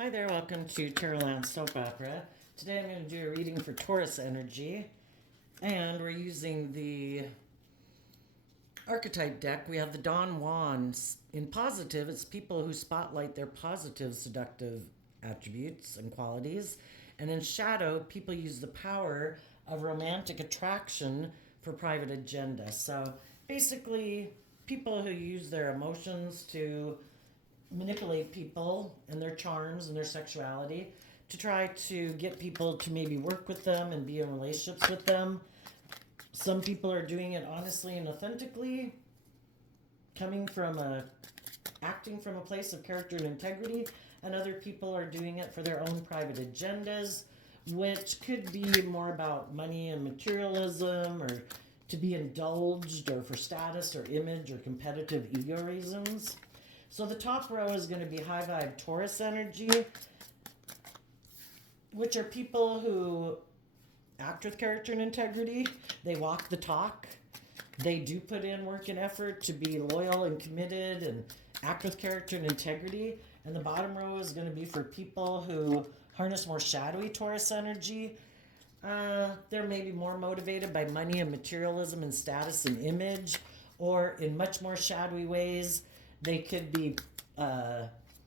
Hi there, welcome to Tarotland Soap Opera. Today I'm going to do a reading for Taurus energy, and we're using the archetype deck. We have the Don Wands. In positive, it's people who spotlight their positive seductive attributes and qualities. And in shadow, people use the power of romantic attraction for private agenda. So basically, people who use their emotions to manipulate people and their charms and their sexuality to try to get people to maybe work with them and be in relationships with them. Some people are doing it honestly and authentically, acting from a place of character and integrity, and other people are doing it for their own private agendas, which could be more about money and materialism, or to be indulged, or for status or image or competitive ego reasons. So the top row is going to be high vibe Taurus energy, which are people who act with character and integrity. They walk the talk. They do put in work and effort to be loyal and committed and act with character and integrity. And the bottom row is going to be for people who harness more shadowy Taurus energy. They're maybe more motivated by money and materialism and status and image, or in much more shadowy ways. They could be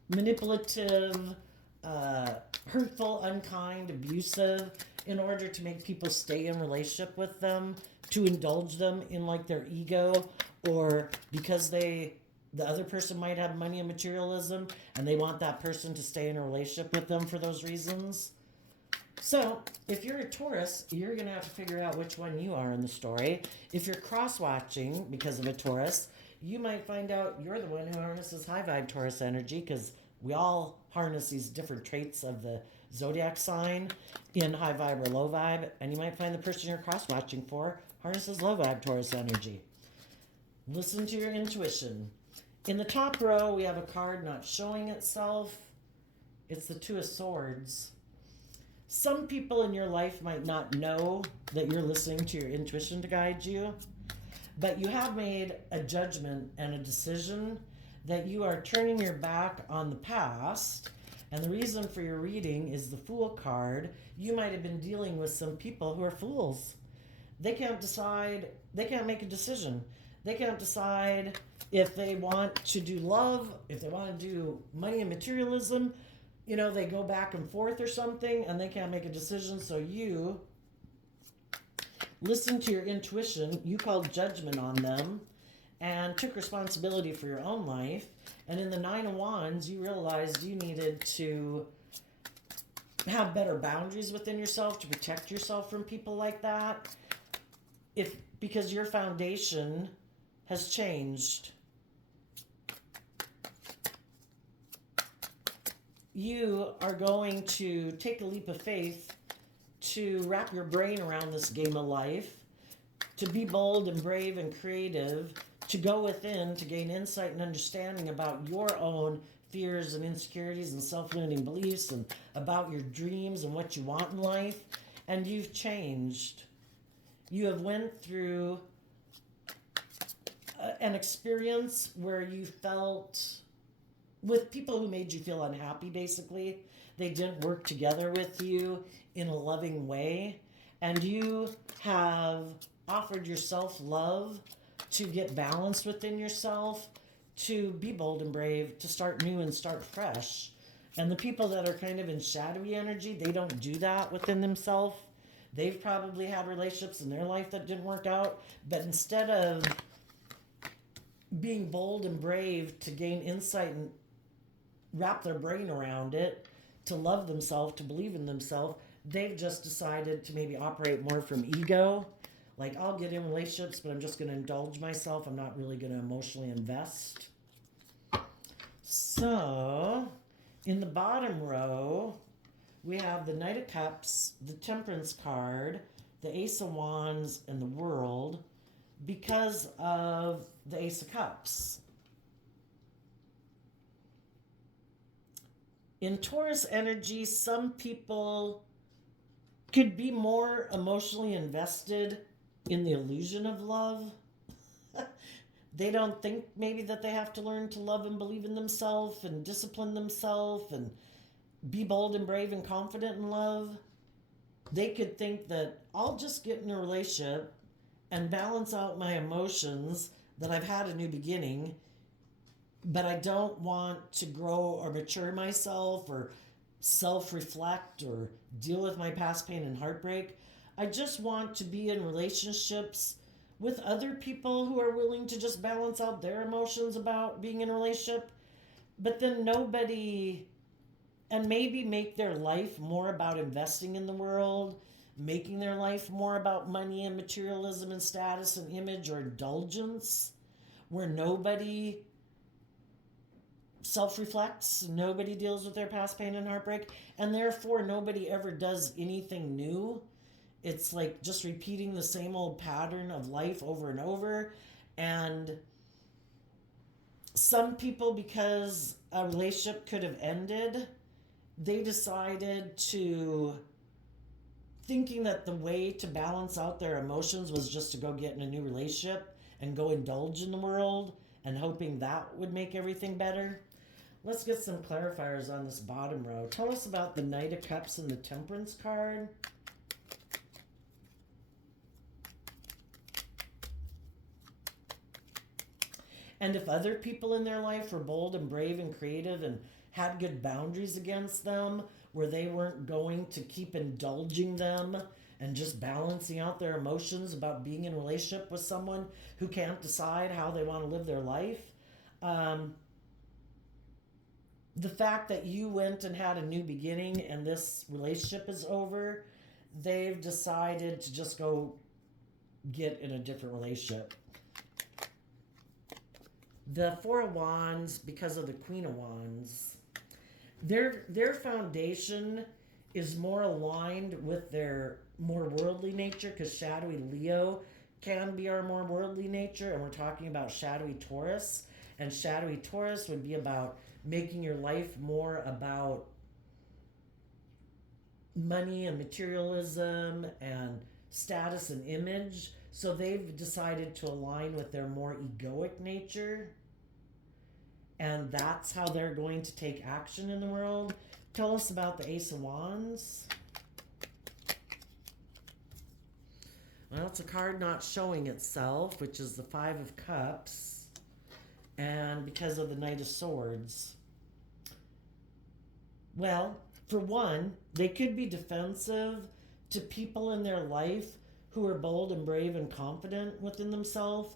manipulative, hurtful, unkind, abusive, in order to make people stay in relationship with them, to indulge them in like their ego, or because the other person might have money and materialism and they want that person to stay in a relationship with them for those reasons. So if you're a Taurus, you're going to have to figure out which one you are in the story. If you're cross-watching because of a Taurus, you might find out you're the one who harnesses high vibe Taurus energy, because we all harness these different traits of the zodiac sign in high vibe or low vibe, and you might find the person you're cross-watching for harnesses low vibe Taurus energy. Listen to your intuition. In the top row, we have a card not showing itself. It's the Two of Swords. Some people in your life might not know that you're listening to your intuition to guide you, but you have made a judgment and a decision that you are turning your back on the past. And the reason for your reading is the Fool card. You might have been dealing with some people who are fools. They can't decide, they can't make a decision. They can't decide if they want to do love, if they want to do money and materialism. You know, they go back and forth or something, and they can't make a decision. So you listen to your intuition. You called judgment on them and took responsibility for your own life. And in the Nine of Wands, you realized you needed to have better boundaries within yourself to protect yourself from people like that. Because your foundation has changed. You are going to take a leap of faith to wrap your brain around this game of life, to be bold and brave and creative, to go within, to gain insight and understanding about your own fears and insecurities and self-limiting beliefs, and about your dreams and what you want in life. And you've changed. You have went through an experience where you felt with people who made you feel unhappy, basically. They didn't work together with you in a loving way. And you have offered yourself love to get balance within yourself, to be bold and brave, to start new and start fresh. And the people that are kind of in shadowy energy, they don't do that within themselves. They've probably had relationships in their life that didn't work out, but instead of being bold and brave to gain insight and wrap their brain around it, to love themselves, to believe in themselves, they've just decided to maybe operate more from ego. Like, I'll get in relationships, but I'm just going to indulge myself. I'm not really going to emotionally invest. So, in the bottom row, we have the Knight of Cups, the Temperance card, the Ace of Wands, and the World, because of the Ace of Cups. In Taurus energy, some people could be more emotionally invested in the illusion of love. They don't think maybe that they have to learn to love and believe in themselves and discipline themselves and be bold and brave and confident in love, they could think that I'll just get in a relationship and balance out my emotions, that I've had a new beginning, but I don't want to grow or mature myself or self reflect or deal with my past pain and heartbreak. I just want to be in relationships with other people who are willing to just balance out their emotions about being in a relationship, but then nobody, and maybe make their life more about investing in the world, making their life more about money and materialism and status and image or indulgence, where nobody self reflects, nobody deals with their past pain and heartbreak, and therefore nobody ever does anything new. It's like just repeating the same old pattern of life over and over. And some people, because a relationship could have ended, they decided to, thinking that the way to balance out their emotions was just to go get in a new relationship and go indulge in the world and hoping that would make everything better. Let's get some clarifiers on this bottom row. Tell us about the Knight of Cups and the Temperance card. And if other people in their life were bold and brave and creative and had good boundaries against them, where they weren't going to keep indulging them and just balancing out their emotions about being in a relationship with someone who can't decide how they want to live their life. The fact that you went and had a new beginning and this relationship is over, they've decided to just go get in a different relationship. The Four of Wands, because of the Queen of Wands, their foundation is more aligned with their more worldly nature, because shadowy Leo can be our more worldly nature, and we're talking about shadowy Taurus. And shadowy Taurus would be about making your life more about money and materialism and status and image. So they've decided to align with their more egoic nature. And that's how they're going to take action in the world. Tell us about the Ace of Wands. Well, it's a card not showing itself, which is the Five of Cups. And because of the Knight of Swords. Well, for one, they could be defensive to people in their life who are bold and brave and confident within themselves,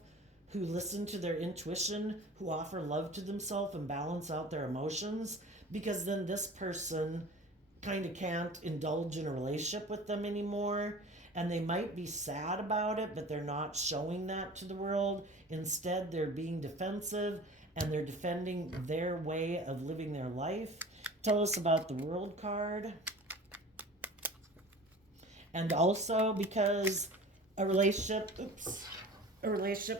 who listen to their intuition, who offer love to themselves and balance out their emotions, because then this person kind of can't indulge in a relationship with them anymore. And they might be sad about it, but they're not showing that to the world. Instead, they're being defensive and they're defending their way of living their life. Tell us about the World card. And also, because a relationship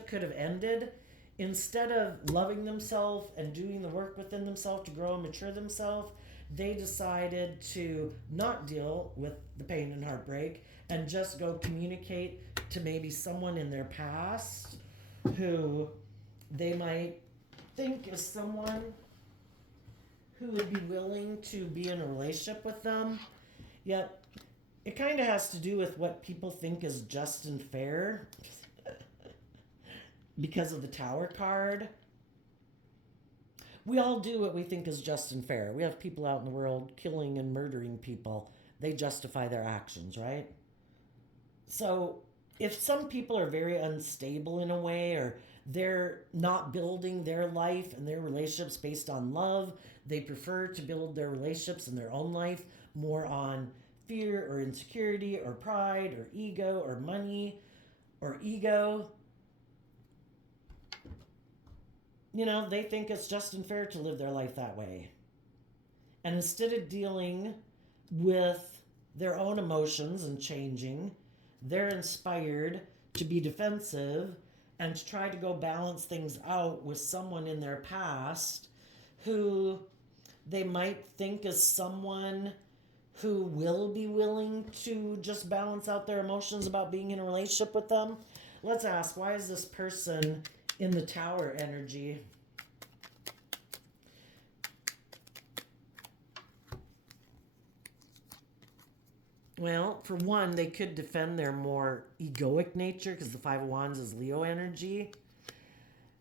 could have ended, instead of loving themselves and doing the work within themselves to grow and mature themselves, they decided to not deal with the pain and heartbreak and just go communicate to maybe someone in their past who they might think is someone who would be willing to be in a relationship with them. Yet it kind of has to do with what people think is just and fair because of the Tower card. We all do what we think is just and fair. We have people out in the world killing and murdering people. They justify their actions, right? So if some people are very unstable in a way, or they're not building their life and their relationships based on love, they prefer to build their relationships in their own life more on fear or insecurity or pride or ego or money or ego. You know, they think it's just and fair to live their life that way. And instead of dealing with their own emotions and changing, they're inspired to be defensive and to try to go balance things out with someone in their past who they might think is someone who will be willing to just balance out their emotions about being in a relationship with them. Let's ask, why is this person in the Tower energy? Well, for one, they could defend their more egoic nature because the Five of Wands is Leo energy.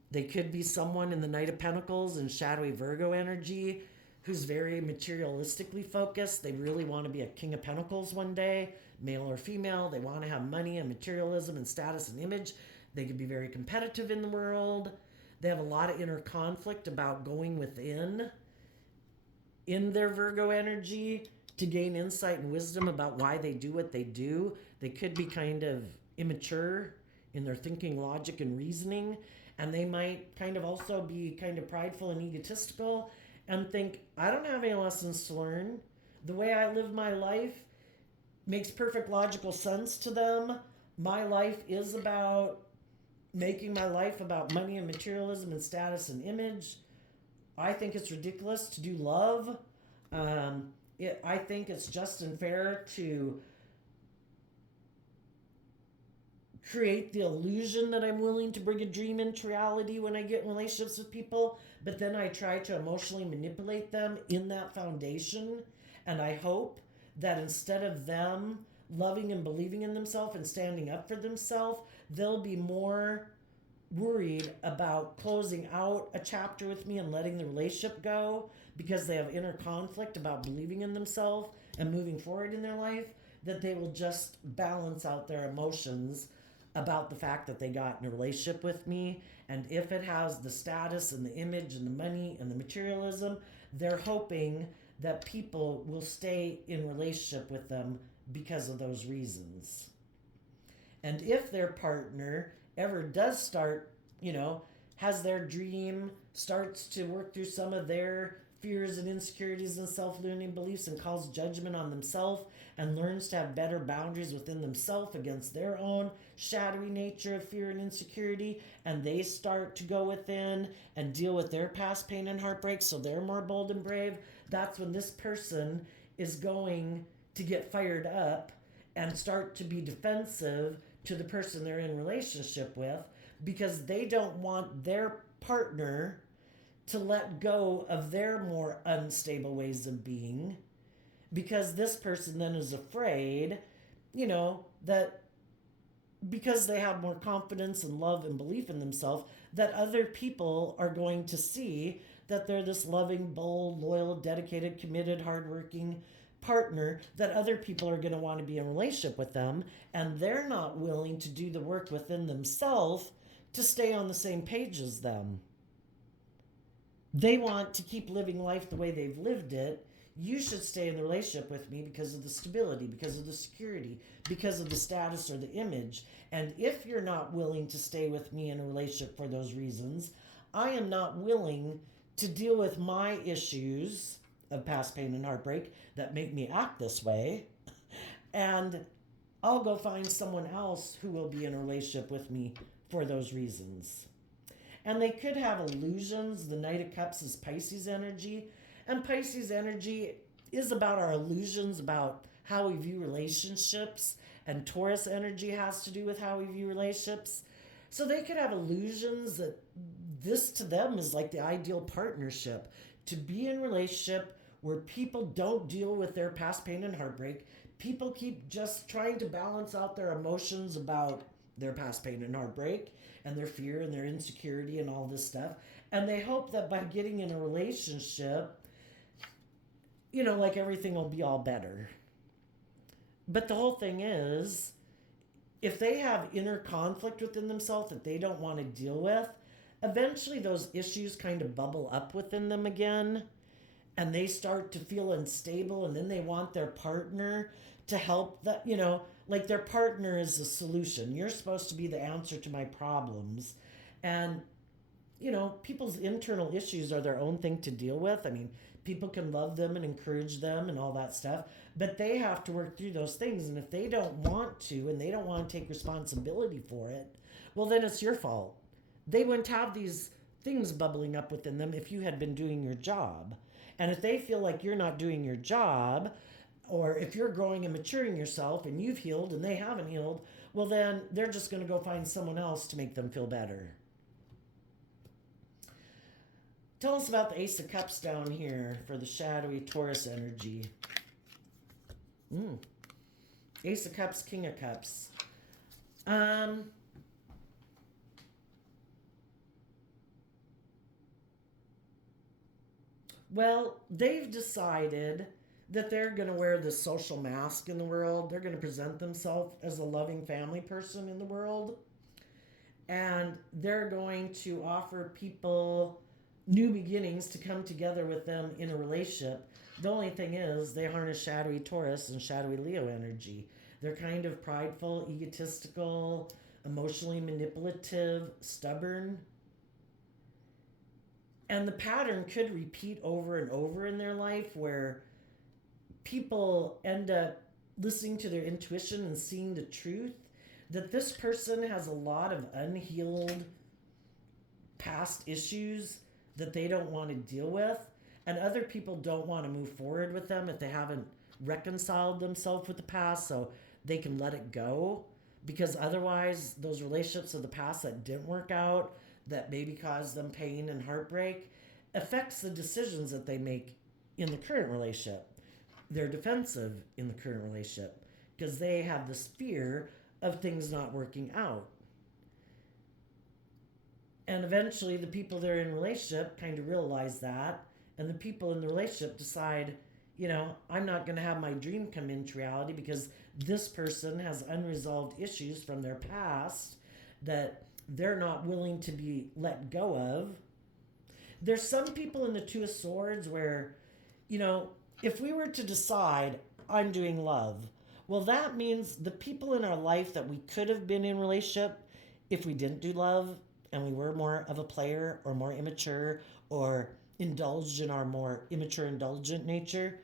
They could be someone in the Knight of Pentacles and shadowy Virgo energy who's very materialistically focused. They really want to be a King of Pentacles one day, male or female. They want to have money and materialism and status and image. They could be very competitive in the world. They have a lot of inner conflict about going within in their Virgo energy to gain insight and wisdom about why they do what they do. They could be kind of immature in their thinking, logic, and reasoning. And they might kind of also be kind of prideful and egotistical and think, I don't have any lessons to learn. The way I live my life makes perfect logical sense to them. My life is about making my life about money and materialism and status and image. I think it's ridiculous to do love. I think it's just and fair to create the illusion that I'm willing to bring a dream into reality when I get in relationships with people, but then I try to emotionally manipulate them in that foundation. And I hope that instead of them loving and believing in themselves and standing up for themselves, they'll be more worried about closing out a chapter with me and letting the relationship go because they have inner conflict about believing in themselves and moving forward in their life, that they will just balance out their emotions about the fact that they got in a relationship with me. And if it has the status and the image and the money and the materialism, they're hoping that people will stay in relationship with them because of those reasons. And if their partner ever does start, has their dream, starts to work through some of their fears and insecurities and self-limiting beliefs and calls judgment on themselves and learns to have better boundaries within themselves against their own shadowy nature of fear and insecurity, and they start to go within and deal with their past pain and heartbreak so they're more bold and brave, that's when this person is going to get fired up and start to be defensive to the person they're in relationship with because they don't want their partner to let go of their more unstable ways of being, because this person then is afraid, that because they have more confidence and love and belief in themselves, that other people are going to see that they're this loving, bold, loyal, dedicated, committed, hardworking partner, that other people are going to want to be in a relationship with them, and they're not willing to do the work within themselves to stay on the same page as them. They want to keep living life the way they've lived it. You should stay in the relationship with me because of the stability, because of the security, because of the status or the image. And if you're not willing to stay with me in a relationship for those reasons, I am not willing to deal with my issues of past pain and heartbreak that make me act this way. And I'll go find someone else who will be in a relationship with me for those reasons. And they could have illusions. The Knight of Cups is Pisces energy. And Pisces energy is about our illusions, about how we view relationships. And Taurus energy has to do with how we view relationships. So they could have illusions that this to them is like the ideal partnership. To be in a relationship where people don't deal with their past pain and heartbreak. People keep just trying to balance out their emotions about their past pain and heartbreak and their fear and their insecurity and all this stuff. And they hope that by getting in a relationship, like everything will be all better. But the whole thing is, if they have inner conflict within themselves that they don't want to deal with, eventually those issues kind of bubble up within them again. And they start to feel unstable, and then they want their partner to help that, like their partner is the solution. You're supposed to be the answer to my problems. And, people's internal issues are their own thing to deal with. I mean, people can love them and encourage them and all that stuff, but they have to work through those things. And if they don't want to, and they don't want to take responsibility for it, well, then it's your fault. They wouldn't have these things bubbling up within them if you had been doing your job. And if they feel like you're not doing your job, or if you're growing and maturing yourself and you've healed and they haven't healed, well, then they're just going to go find someone else to make them feel better. Tell us about the Ace of Cups down here for the shadowy Taurus energy. Ace of Cups, King of Cups. Um, well, they've decided that they're going to wear the social mask in the world. They're going to present themselves as a loving family person in the world. And they're going to offer people new beginnings to come together with them in a relationship. The only thing is, they harness shadowy Taurus and shadowy Leo energy. They're kind of prideful, egotistical, emotionally manipulative, stubborn. And the pattern could repeat over and over in their life where people end up listening to their intuition and seeing the truth that this person has a lot of unhealed past issues that they don't want to deal with, and other people don't want to move forward with them if they haven't reconciled themselves with the past so they can let it go, because otherwise those relationships of the past that didn't work out, that maybe caused them pain and heartbreak, affects the decisions that they make in the current relationship. They're defensive in the current relationship because they have this fear of things not working out. And eventually the people they're in a relationship kind of realize that, and the people in the relationship decide, I'm not going to have my dream come into reality because this person has unresolved issues from their past that they're not willing to be let go of. There's some people in the Two of Swords where, if we were to decide I'm doing love, well, that means the people in our life that we could have been in relationship if we didn't do love and we were more of a player or more immature or indulged in our more immature, indulgent nature.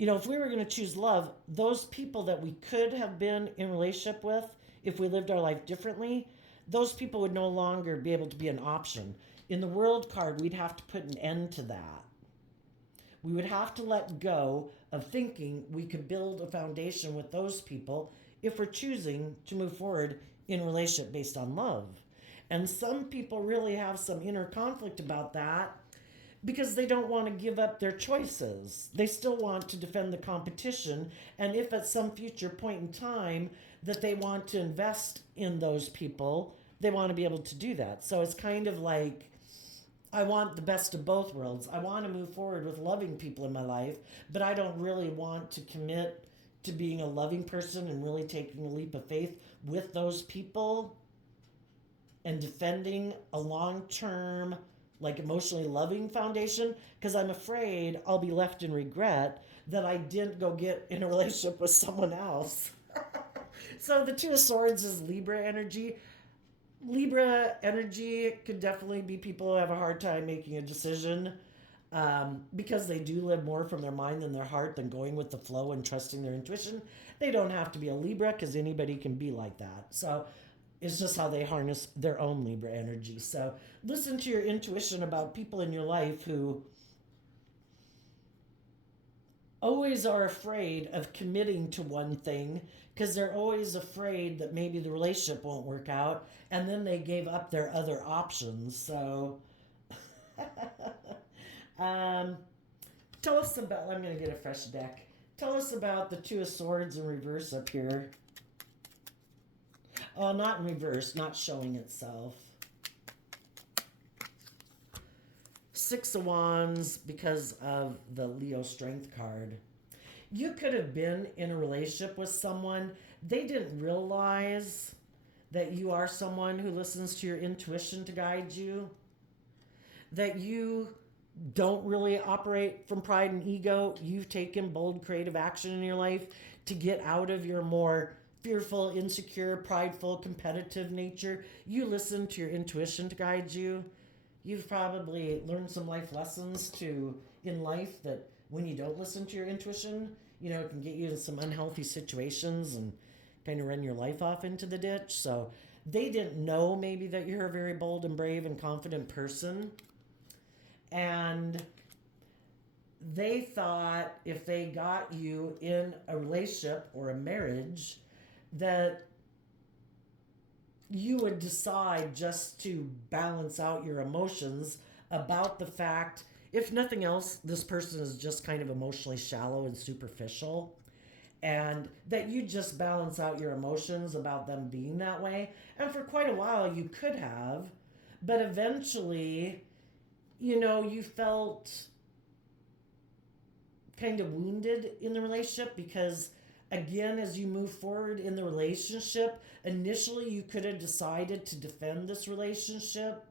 If we were going to choose love, those people that we could have been in relationship with, if we lived our life differently, those people would no longer be able to be an option. In the World card, we'd have to put an end to that. We would have to let go of thinking we could build a foundation with those people if we're choosing to move forward in a relationship based on love. And some people really have some inner conflict about that because they don't want to give up their choices. They still want to defend the competition. And if at some future point in time that they want to invest in those people, they want to be able to do that. So it's kind of like, I want the best of both worlds. I want to move forward with loving people in my life, but I don't really want to commit to being a loving person and really taking a leap of faith with those people and defending a long-term, like emotionally loving foundation, because I'm afraid I'll be left in regret that I didn't go get in a relationship with someone else. So the Two of Swords is Libra energy. Libra energy could definitely be people who have a hard time making a decision because they do live more from their mind than their heart, than going with the flow and trusting their intuition. They don't have to be a Libra because anybody can be like that. So it's just how they harness their own Libra energy. So listen to your intuition about people in your life who always are afraid of committing to one thing because they're always afraid that maybe the relationship won't work out, and then they gave up their other options. So tell us about, I'm going to get a fresh deck. Tell us about the Two of Swords in reverse up here. Oh, not in reverse, not showing itself. Six of Wands because of the Leo Strength card. You could have been in a relationship with someone. They didn't realize that you are someone who listens to your intuition to guide you. That you don't really operate from pride and ego. You've taken bold, creative action in your life to get out of your more fearful, insecure, prideful, competitive nature. You listen to your intuition to guide you. You've probably learned some life lessons in life that when you don't listen to your intuition, it can get you in some unhealthy situations and kind of run your life off into the ditch. So they didn't know maybe that you're a very bold and brave and confident person. And they thought if they got you in a relationship or a marriage that you would decide just to balance out your emotions about the fact, if nothing else, this person is just kind of emotionally shallow and superficial. and that you just balance out your emotions about them being that way. And for quite a while, you could have, but eventually, you felt kind of wounded in the relationship because, again, as you move forward in the relationship, initially you could have decided to defend this relationship,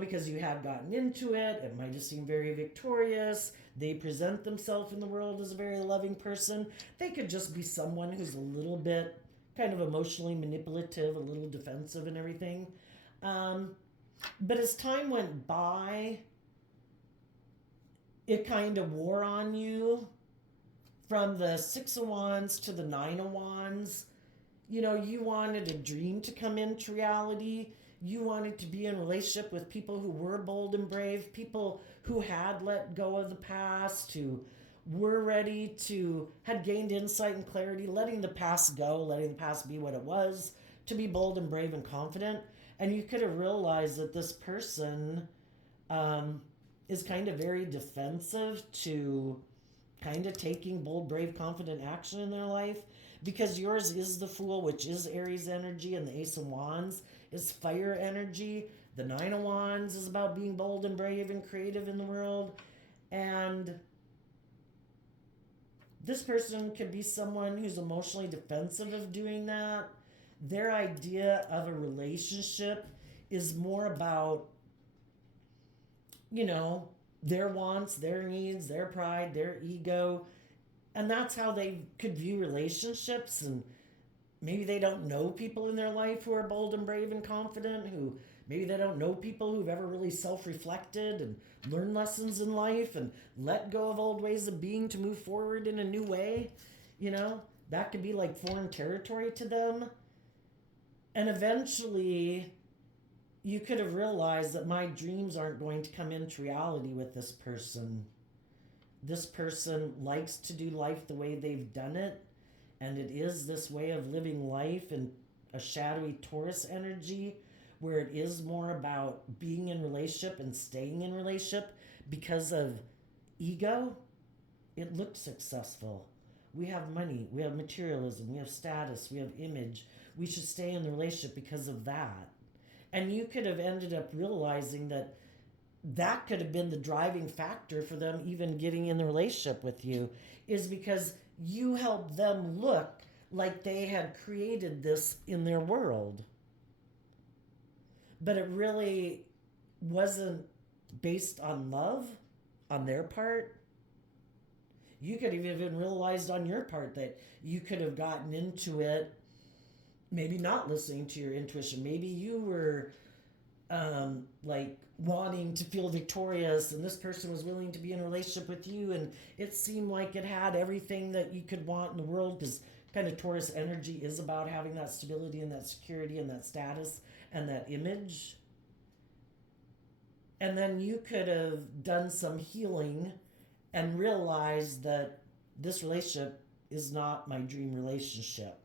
because you had gotten into it. It might have seemed very victorious. They present themselves in the world as a very loving person. They could just be someone who's a little bit kind of emotionally manipulative, a little defensive and everything. But as time went by, it kind of wore on you. From the Six of Wands to the Nine of Wands, you wanted a dream to come into reality. You wanted to be in a relationship with people who were bold and brave, people who had let go of the past, who were ready to, had gained insight and clarity, letting the past go, letting the past be what it was, to be bold and brave and confident. And you could have realized that this person is kind of very defensive to kind of taking bold, brave, confident action in their life, because yours is the Fool, which is Aries energy, and the Ace of Wands is fire energy. The Nine of Wands is about being bold and brave and creative in the world. And this person could be someone who's emotionally defensive of doing that. Their idea of a relationship is more about, their wants, their needs, their pride, their ego. And that's how they could view relationships. And maybe they don't know people in their life who are bold and brave and confident, who maybe they don't know people who've ever really self-reflected and learned lessons in life and let go of old ways of being to move forward in a new way. That could be like foreign territory to them. And eventually, you could have realized that my dreams aren't going to come into reality with this person. This person likes to do life the way they've done it, and it is this way of living life in a shadowy Taurus energy, where it is more about being in relationship and staying in relationship because of ego. It looked successful. We have money, we have materialism, we have status, we have image. We should stay in the relationship because of that. And you could have ended up realizing that that could have been the driving factor for them even getting in the relationship with you, is because you helped them look like they had created this in their world. But it really wasn't based on love on their part. You could have even realized on your part that you could have gotten into it maybe not listening to your intuition. Maybe you were wanting to feel victorious, and this person was willing to be in a relationship with you, and it seemed like it had everything that you could want in the world, because kind of Taurus energy is about having that stability and that security and that status and that image. And then you could have done some healing and realized that this relationship is not my dream relationship.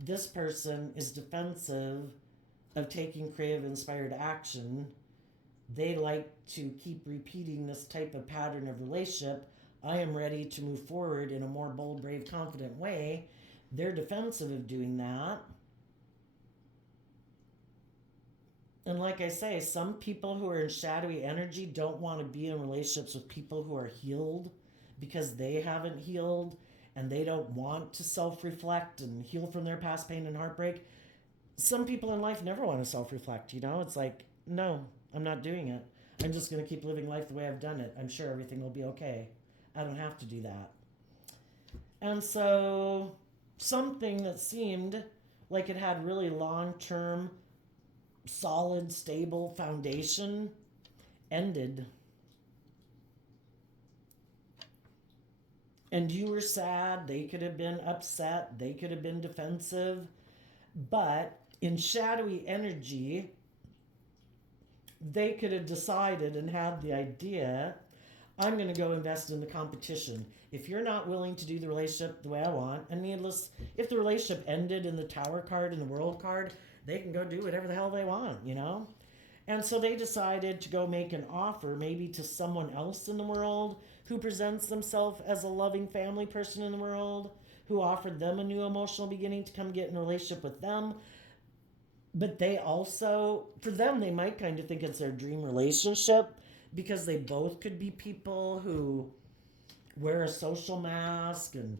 This person is defensive of taking creative, inspired action. They like to keep repeating this type of pattern of relationship. I am ready to move forward in a more bold, brave, confident way. They're defensive of doing that. And like I say, some people who are in shadowy energy don't want to be in relationships with people who are healed, because they haven't healed and they don't want to self-reflect and heal from their past pain and heartbreak. Some people in life never want to self-reflect, It's like, no, I'm not doing it. I'm just going to keep living life the way I've done it. I'm sure everything will be okay. I don't have to do that. And so something that seemed like it had really long-term, solid, stable foundation ended. And you were sad. They could have been upset. They could have been defensive. But in shadowy energy, they could have decided and had the idea, I'm going to go invest in the competition. If you're not willing to do the relationship the way I want, and needless, if the relationship ended in the Tower card and the World card, they can go do whatever the hell they want, And so they decided to go make an offer, maybe to someone else in the world who presents themselves as a loving family person in the world, who offered them a new emotional beginning to come get in a relationship with them. But they also, for them, they might kind of think it's their dream relationship because they both could be people who wear a social mask and,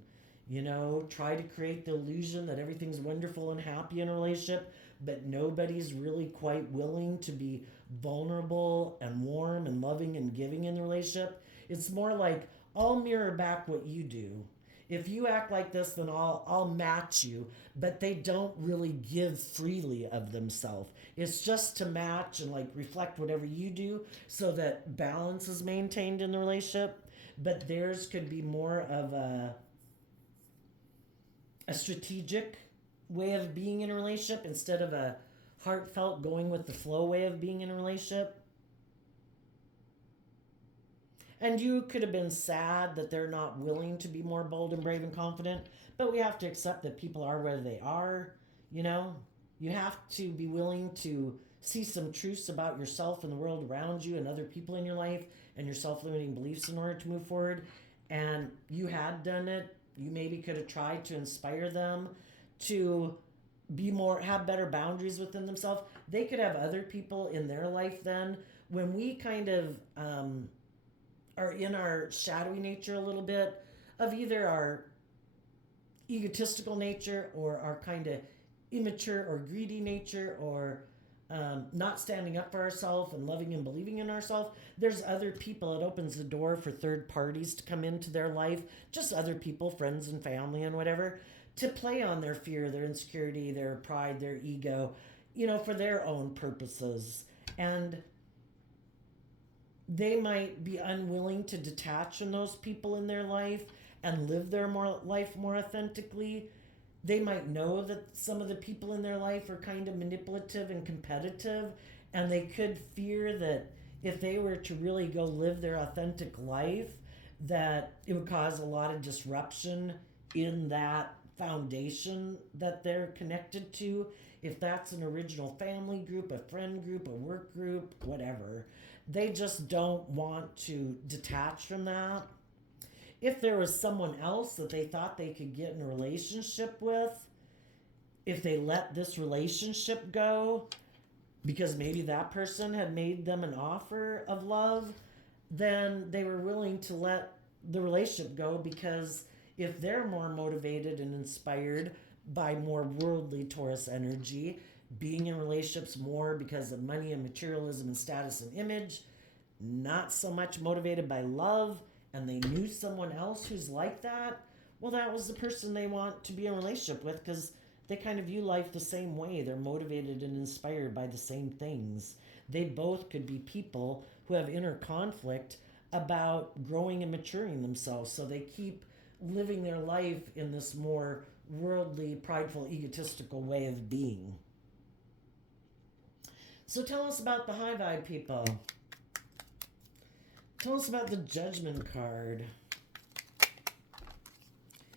try to create the illusion that everything's wonderful and happy in a relationship, but nobody's really quite willing to be vulnerable and warm and loving and giving in the relationship. It's more like, I'll mirror back what you do. If you act like this, then I'll match you. But they don't really give freely of themselves. It's just to match and like reflect whatever you do so that balance is maintained in the relationship. But theirs could be more of a strategic way of being in a relationship instead of a heartfelt going with the flow way of being in a relationship. And you could have been sad that they're not willing to be more bold and brave and confident, but we have to accept that people are where they are. You have to be willing to see some truths about yourself and the world around you and other people in your life and your self-limiting beliefs in order to move forward. And you had done it. You maybe could have tried to inspire them to have better boundaries within themselves. They could have other people in their life then. When we kind of are in our shadowy nature a little bit of either our egotistical nature or our kind of immature or greedy nature or not standing up for ourselves and loving and believing in ourselves, there's other people. It opens the door for third parties to come into their life, just other people, friends and family and whatever, to play on their fear, their insecurity, their pride, their ego, for their own purposes. And they might be unwilling to detach from those people in their life and live their life more authentically. They might know that some of the people in their life are kind of manipulative and competitive, and they could fear that if they were to really go live their authentic life, that it would cause a lot of disruption in that foundation that they're connected to. If that's an original family group, a friend group, a work group, whatever, they just don't want to detach from that. If there was someone else that they thought they could get in a relationship with, if they let this relationship go because maybe that person had made them an offer of love, then they were willing to let the relationship go because if they're more motivated and inspired by more worldly Taurus energy, being in relationships more because of money and materialism and status and image, not so much motivated by love, and they knew someone else who's like that, well, that was the person they want to be in a relationship with because they kind of view life the same way. They're motivated and inspired by the same things. They both could be people who have inner conflict about growing and maturing themselves, so they keep living their life in this more worldly, prideful, egotistical way of being. So tell us about the high vibe people. Tell us about the Judgment card.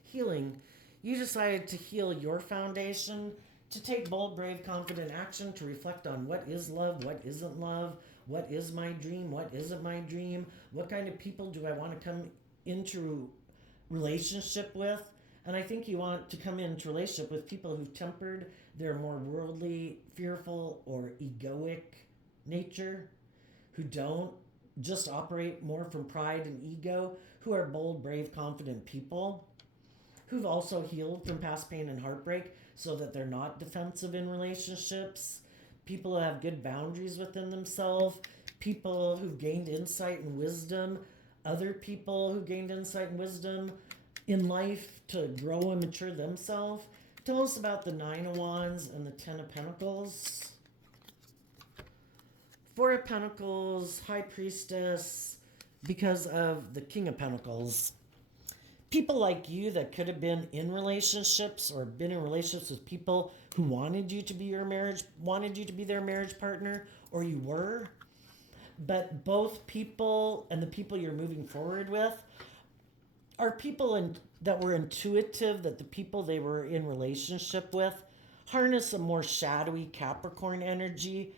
Healing. You decided to heal your foundation, to take bold, brave, confident action, to reflect on what is love, what isn't love, what is my dream, what isn't my dream, what kind of people do I want to come into relationship with. And I think you want to come into relationship with people who've tempered their more worldly, fearful, or egoic nature, who don't just operate more from pride and ego, who are bold, brave, confident people, who've also healed from past pain and heartbreak so that they're not defensive in relationships, people who have good boundaries within themselves, people who've gained insight and wisdom, other people who gained insight and wisdom in life to grow and mature themselves. Tell us about the Nine of Wands and the Ten of Pentacles. Four of Pentacles, High Priestess, because of the King of Pentacles. People like you that could have been in relationships or been in relationships with people who wanted you to be their marriage partner, or you were. But both people and the people you're moving forward with are people that were intuitive, that the people they were in relationship with harness a more shadowy Capricorn energy,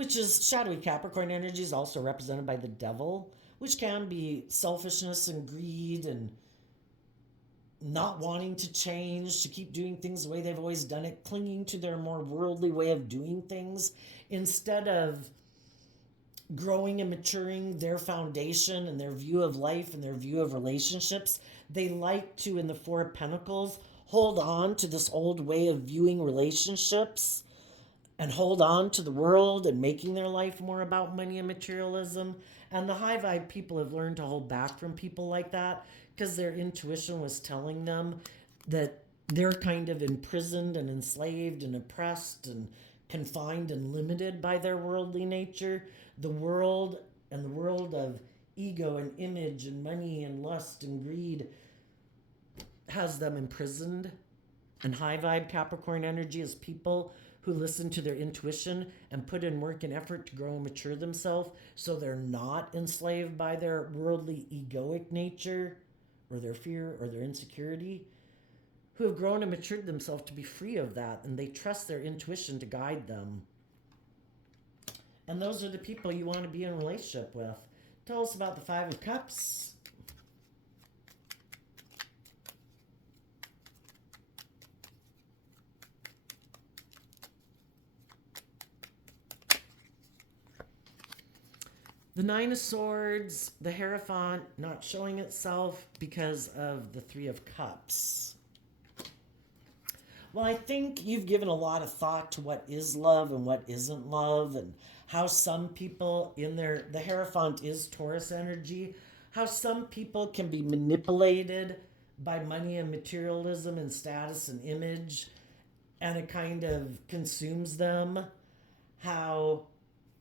which is shadowy Capricorn energy, is also represented by the devil, which can be selfishness and greed and not wanting to change, to keep doing things the way they've always done it, clinging to their more worldly way of doing things instead of growing and maturing their foundation and their view of life and their view of relationships. They like to, in the Four of Pentacles, hold on to this old way of viewing relationships and hold on to the world and making their life more about money and materialism. And the high vibe people have learned to hold back from people like that because their intuition was telling them that they're kind of imprisoned and enslaved and oppressed and confined and limited by their worldly nature. The world and the world of ego and image and money and lust and greed has them imprisoned. And high vibe Capricorn energy is people who listen to their intuition and put in work and effort to grow and mature themselves so they're not enslaved by their worldly egoic nature or their fear or their insecurity, who have grown and matured themselves to be free of that, and they trust their intuition to guide them. And those are the people you want to be in a relationship with. Tell us about the Five of Cups. The Nine of Swords, the Hierophant not showing itself because of the Three of Cups. Well, I think you've given a lot of thought to what is love and what isn't love, and how some people the Hierophant is Taurus energy, how some people can be manipulated by money and materialism and status and image, and it kind of consumes them. How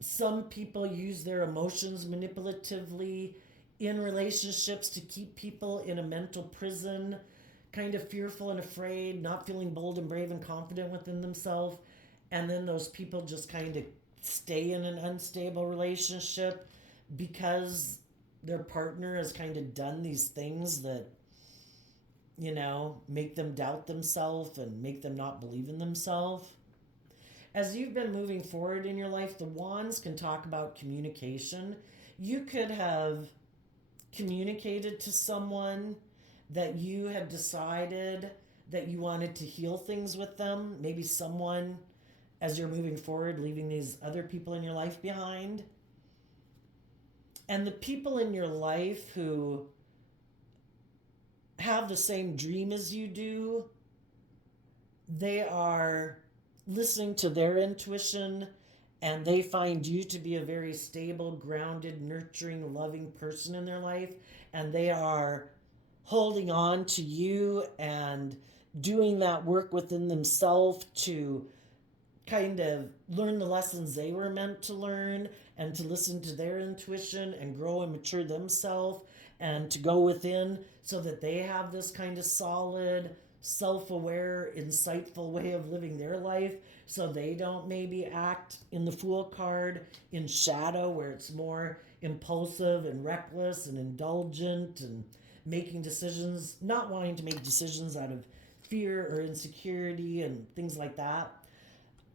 some people use their emotions manipulatively in relationships to keep people in a mental prison, kind of fearful and afraid, not feeling bold and brave and confident within themselves. And then those people just kind of stay in an unstable relationship because their partner has kind of done these things that, make them doubt themselves and make them not believe in themselves. As you've been moving forward in your life, the wands can talk about communication. You could have communicated to someone that you had decided that you wanted to heal things with them. Maybe someone, as you're moving forward, leaving these other people in your life behind. And the people in your life who have the same dream as you do, they are listening to their intuition, and they find you to be a very stable, grounded, nurturing, loving person in their life, and they are holding on to you and doing that work within themselves to kind of learn the lessons they were meant to learn and to listen to their intuition and grow and mature themselves and to go within so that they have this kind of solid, self-aware, insightful way of living their life, so they don't maybe act in the Fool card in shadow where it's more impulsive and reckless and indulgent and making decisions, not wanting to make decisions out of fear or insecurity and things like that.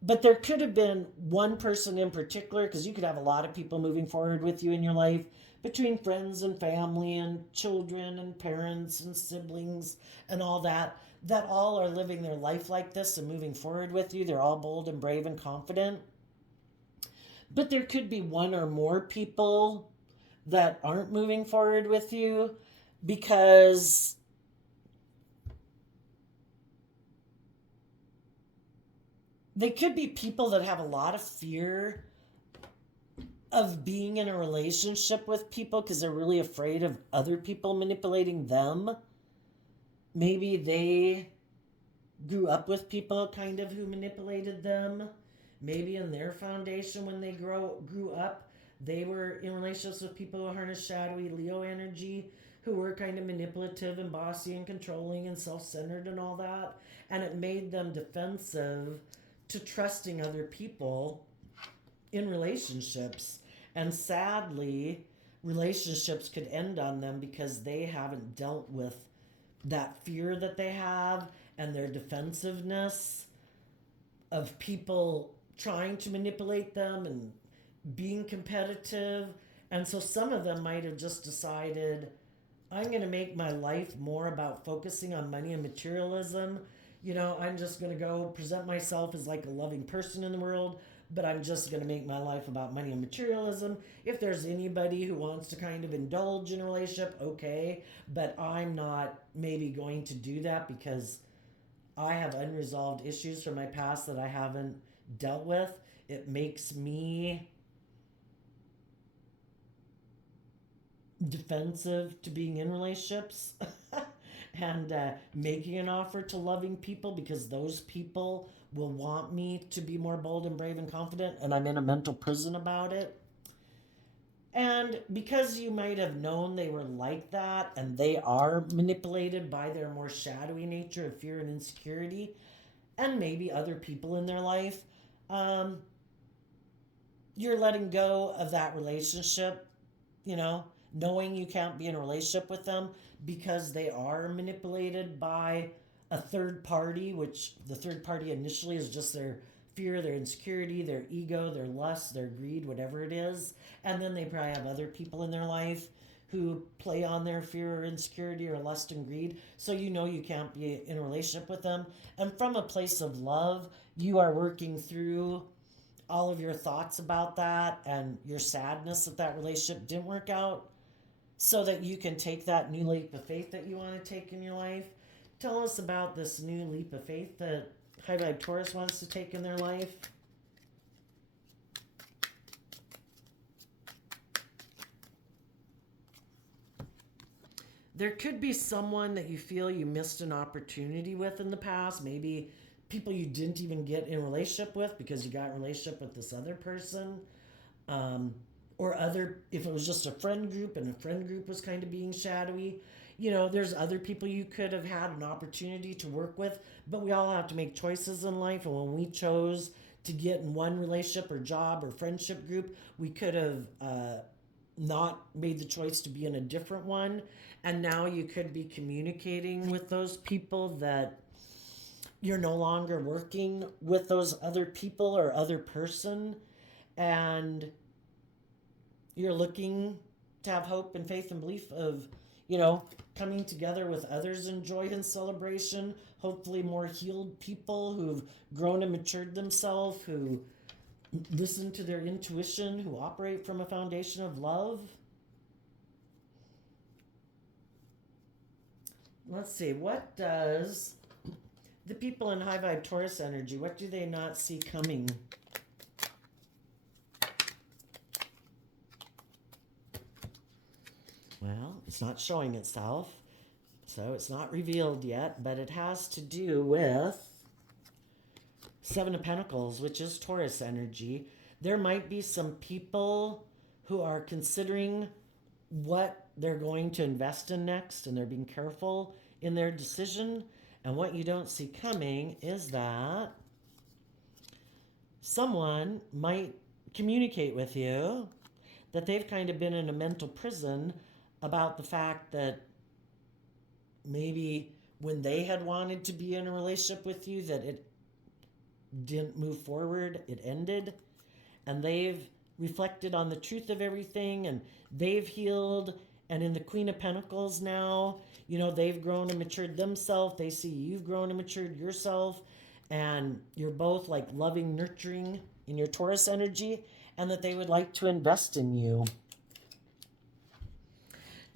But there could have been one person in particular, because you could have a lot of people moving forward with you in your life, between friends and family and children and parents and siblings and all that, that all are living their life like this and moving forward with you. They're all bold and brave and confident. But there could be one or more people that aren't moving forward with you because they could be people that have a lot of fear of being in a relationship with people because they're really afraid of other people manipulating them. Maybe they grew up with people kind of who manipulated them. Maybe in their foundation when they grew up, they were in relationships with people who harness shadowy Leo energy, who were kind of manipulative and bossy and controlling and self-centered and all that. And it made them defensive to trusting other people in relationships. And sadly, relationships could end on them because they haven't dealt with that fear that they have and their defensiveness of people trying to manipulate them and being competitive. And so some of them might have just decided, I'm going to make my life more about focusing on money and materialism. I'm just going to go present myself as like a loving person in the world, but I'm just going to make my life about money and materialism. If there's anybody who wants to kind of indulge in a relationship, okay, but I'm not maybe going to do that because I have unresolved issues from my past that I haven't dealt with. It makes me defensive to being in relationships and making an offer to loving people because those people will want me to be more bold and brave and confident, and I'm in a mental prison about it. And because you might have known they were like that and they are manipulated by their more shadowy nature of fear and insecurity, and maybe other people in their life, um, you're letting go of that relationship, you know, knowing you can't be in a relationship with them because they are manipulated by a third party, which the third party initially is just their fear, their insecurity, their ego, their lust, their greed, whatever it is. And then they probably have other people in their life who play on their fear or insecurity or lust and greed. So you know you can't be in a relationship with them. And from a place of love, you are working through all of your thoughts about that and your sadness that that relationship didn't work out so that you can take that new leap of faith that you want to take in your life. Tell us about this new leap of faith that High Vibe Taurus wants to take in their life. There could be someone that you feel you missed an opportunity with in the past. Maybe people you didn't even get in a relationship with because you got in a relationship with this other person. Um, or other, if it was just a friend group and a friend group was kind of being shadowy, there's other people you could have had an opportunity to work with, but we all have to make choices in life. And when we chose to get in one relationship or job or friendship group, we could have not made the choice to be in a different one. And now you could be communicating with those people that you're no longer working with those other people or other person. And you're looking to have hope and faith and belief of, coming together with others in joy and celebration, hopefully more healed people who've grown and matured themselves, who listen to their intuition, who operate from a foundation of love. Let's see, what does the people in High Vibe Taurus energy, what do they not see coming? Well, it's not showing itself, so it's not revealed yet, but it has to do with Seven of Pentacles, which is Taurus energy. There might be some people who are considering what they're going to invest in next, and they're being careful in their decision. And what you don't see coming is that someone might communicate with you that they've kind of been in a mental prison about the fact that maybe when they had wanted to be in a relationship with you that it didn't move forward, it ended, and they've reflected on the truth of everything and they've healed. And in the Queen of Pentacles now, they've grown and matured themselves. They see you've grown and matured yourself, and you're both like loving, nurturing in your Taurus energy, and that they would like to invest in you.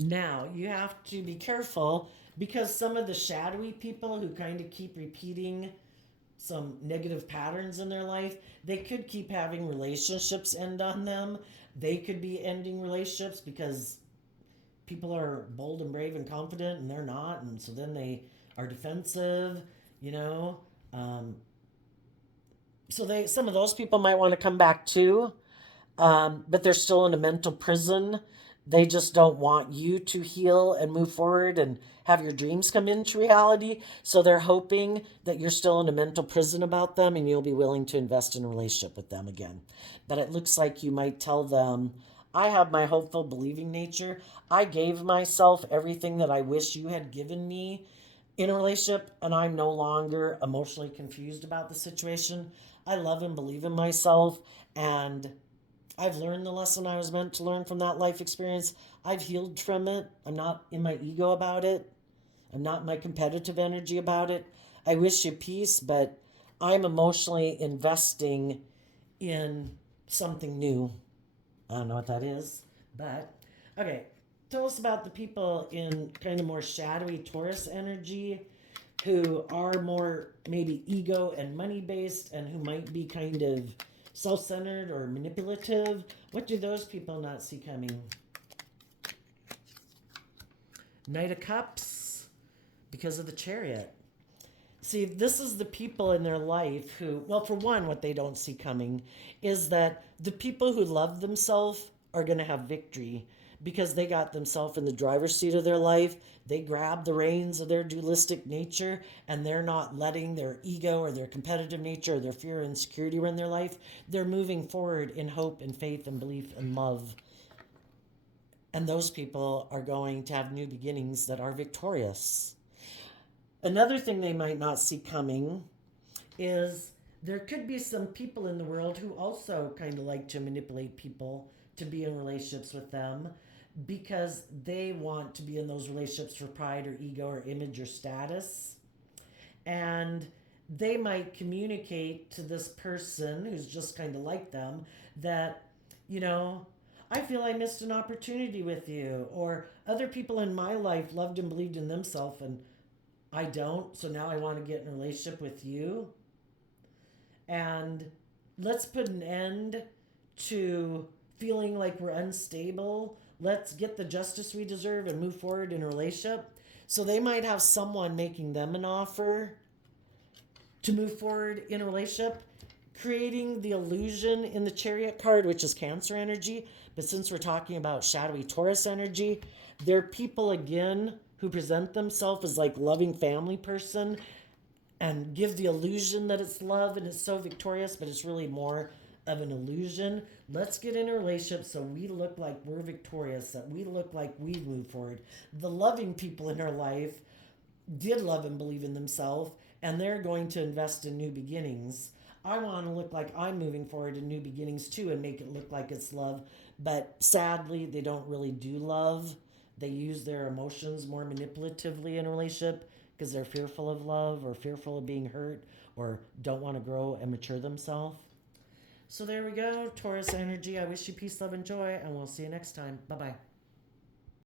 Now, you have to be careful because some of the shadowy people who kind of keep repeating some negative patterns in their life, they could keep having relationships end on them. They could be ending relationships because people are bold and brave and confident and they're not, and so then they are defensive, so some of those people might want to come back too, but they're still in a mental prison. They just don't want you to heal and move forward and have your dreams come into reality. So they're hoping that you're still in a mental prison about them and you'll be willing to invest in a relationship with them again. But it looks like you might tell them, I have my hopeful, believing nature. I gave myself everything that I wish you had given me in a relationship, and I'm no longer emotionally confused about the situation. I love and believe in myself, and I've learned the lesson I was meant to learn from that life experience. I've healed from it. I'm not in my ego about it. I'm not in my competitive energy about it. I wish you peace, but I'm emotionally investing in something new. I don't know what that is, but okay. Tell us about the people in kind of more shadowy Taurus energy who are more maybe ego and money based and who might be kind of self centered or manipulative. What do those people not see coming? Knight of Cups because of the Chariot. See, this is the people in their life who, well, for one, what they don't see coming is that the people who love themselves are going to have victory because they got themselves in the driver's seat of their life. They grab the reins of their dualistic nature and they're not letting their ego or their competitive nature or their fear and insecurity run their life. They're moving forward in hope and faith and belief and love. And those people are going to have new beginnings that are victorious. Another thing they might not see coming is there could be some people in the world who also kind of like to manipulate people to be in relationships with them because they want to be in those relationships for pride or ego or image or status. And they might communicate to this person who's just kind of like them that, you know, I feel I missed an opportunity with you, or other people in my life loved and believed in themselves and I don't, so now I want to get in a relationship with you. And let's put an end to feeling like we're unstable. Let's get the justice we deserve and move forward in a relationship. So they might have someone making them an offer to move forward in a relationship, creating the illusion in the Chariot card, which is Cancer energy. But since we're talking about shadowy Taurus energy, they're people again who present themselves as like loving family person and give the illusion that it's love and it's so victorious, but it's really more of an illusion. Let's get in a relationship so we look like we're victorious, that we look like we've moved forward. The loving people in our life did love and believe in themselves, and they're going to invest in new beginnings. I want to look like I'm moving forward in new beginnings too and make it look like it's love. But sadly, they don't really do love. They use their emotions more manipulatively in a relationship because they're fearful of love or fearful of being hurt or don't want to grow and mature themselves. So there we go, Taurus energy. I wish you peace, love, and joy, and we'll see you next time. Bye-bye.